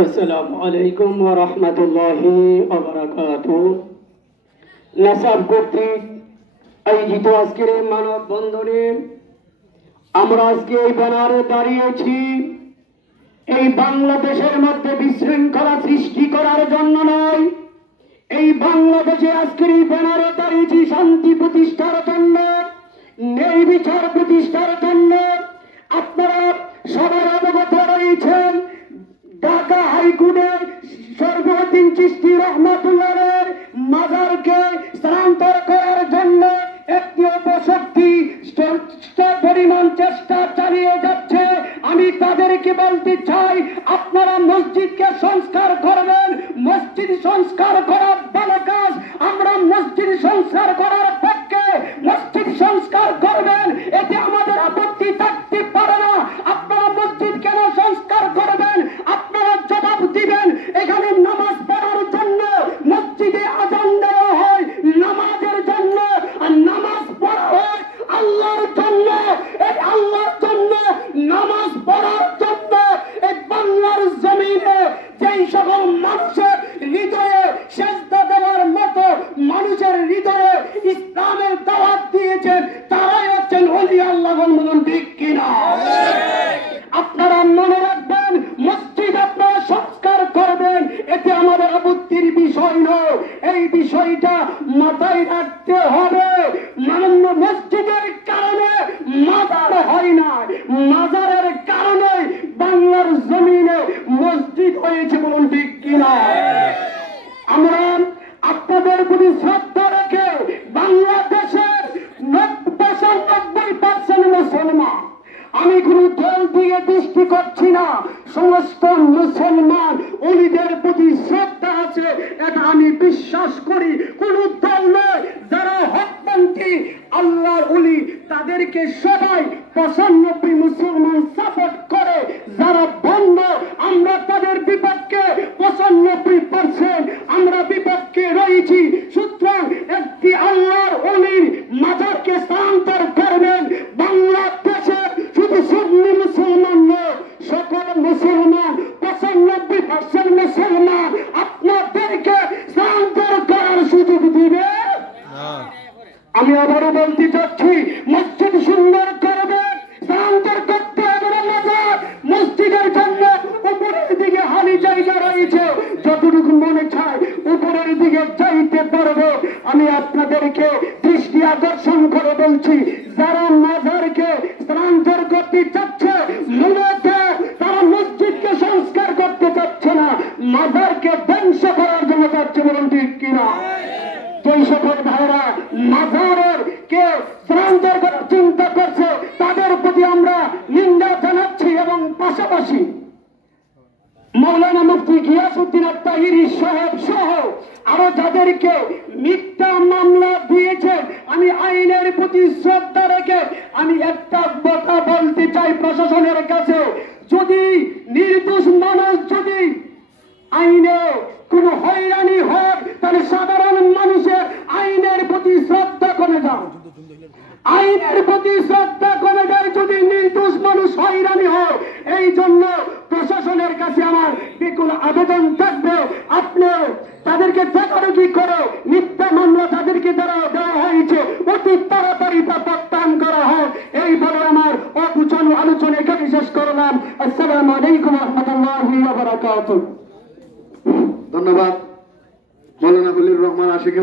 আসসালামু আলাইকুম ওয়া রাহমাতুল্লাহি ওয়া বারাকাতুহু। নাসাব কর্তৃক আয়োজিত আজকের এই মানববন্ধনে আমরা আজকে এই ব্যানারে দাঁড়িয়েছি এই বাংলাদেশের মধ্যে বিশৃঙ্খলা সৃষ্টি করার জন্য নয়। এই বাংলাদেশে আজকের এই ব্যানারে দাঁড়িয়েছি শান্তি প্রতিষ্ঠার জন্য, ন্যায় বিচার প্রতিষ্ঠার জন্য। আপনারা সবাই অবগত রয়েছেন ঢাকা হাইকোর্টের সর্বদিন চিশতি রহমাতুল্লাহের মাজারকে স্থানান্তর করার জন্য একটি অপশক্তি পরিমাণ চেষ্টা চালিয়ে যাচ্ছে। আমি তাদেরকে বলতে চাই, আপনারা মসজিদকে সংস্কার করবেন। মসজিদ সংস্কার করা ভালো কাজ, আমরা মসজিদ সংস্কার করার পক্ষে। মসজিদ সংস্কার করবেন, এতে আমাদের আপত্তি থাকতে পারে না। আপনারা মসজিদ কেন সংস্কার করবেন আপনারা জবাব দিবেন। এখানে নামাজ পড়ার জন্য মসজিদে আযান দেওয়া হয় নামাজের জন্য, আর নামাজ পড়া হয় আল্লাহর জন্য। এই আল্লাহর জন্য নামাজ পড়ার জন্য এই বাংলার জমিনে যেই সকল মানুষের হৃদয়ে সেজদা দেওয়ার মতো মানুষের হৃদয়ে ইসলামের দাওয়াত দিয়েছেন, তারাই হচ্ছেন ওলি আল্লাহ। বলুন ঠিক কিনা? আপনারা মনে রাখবেন, মসজিদ আপনারা সংস্কার করবেন, এতে আমাদের আপত্তির বিষয় নয়। এই বিষয়টা মাথায় রাখতে হবে। মানন্য মসজিদের কারণে মাজার হয় না, মাজারের কারণে বাংলার জমিনে মসজিদ হয়েছে। বলুন ঠিক কিনা? আমরা আপনাদের প্রতি শ্রদ্ধা রেখে বাংলাদেশের 95% মুসলমান, আমি কোন দল দিয়ে দৃষ্টি করছি না, সমস্ত মুসলমান ওলিদের প্রতি শ্রদ্ধা আছে, এটা আমি বিশ্বাস করি। কোন দল নয়, যারা হকপন্থী আল্লাহর ওলি তাদেরকে সবাই 95 মুসলমান সাপোর্ট করে। যারা বন্ধ, আমরা তাদের বিপক্ষে 95% আমরা বিপক্ষে রয়েছি। সুতরাং একটি আল্লাহর ওলির মাজারকে স্থানান্তর করবেন বাংলাদেশে শুধু সুন্নি মুসলমান নয়, সকল মুসলমান 95% মুসলমান আপনাদেরকে স্থানান্তর করার সুযোগ দিবে। আমি আবারও বলতে চাচ্ছি, মসজিদ সুন্দর করবেন, স্থানান্তর করতে হবে না মাজার। মসজিদের জন্য উপরের দিকে হালি জায়গা রয়েছে, যতটুকু মনে চায় উপরের দিকে যাইতে পারবে। আমি আপনাদেরকে দৃষ্টি আকর্ষণ করে বলছি, যারা মাজারকে স্থানান্তর করতে চাচ্ছে মূলত তারা মসজিদকে সংস্কার করতে চাচ্ছে না, মাজারকে ধ্বংস করার জন্য চাচ্ছে। বলুন ঠিক কিনা? যেই সকল ভাইরা মাজারের কে স্থানান্তর করার চিন্তা করছে তাদের প্রতি আমরা নিন্দা জানাচ্ছি, এবং পাশাপাশি মৌলানা মুফতি গিয়াসউদ্দিন আত-তাহিরি সাহেব সহ আরো যাদেরকে মিথ্যা মামলা দিয়েছেন, আমি আইনের প্রতি শ্রদ্ধা রেখে আমি একটা কথা বলতে চাই প্রশাসনের কাছে, যদি নির্দোষ মানুষ যদি আইনে কোন হয়রানি হয়, তাহলে সাধারণ মানুষের আইনের প্রতি শ্রদ্ধা কমে যায়। আইনের প্রতি শ্রদ্ধা কমে যায় যদি নির্দোষ মানুষ হয়রানি হয়। এই জন্য প্রশাসনের কাছে আমার বিপুল আবেদন থাকবে, আপনি তাদেরকে তদারকি করে মিথ্যা মামলা তাদেরকে দ্বারা দেওয়া হয়েছে অতি তাড়াতাড়ি তা প্রত্যাহার করা হয়। এই বলে আমার অগুছানো আলোচনা এখানে শেষ করলাম। আসসালামু আলাইকুম ওয়া রাহমাতুল্লাহি ওয়া বারাকাতুহু। ধন্যবাদ। মৌলানা খলিলুর রহমান আশিক।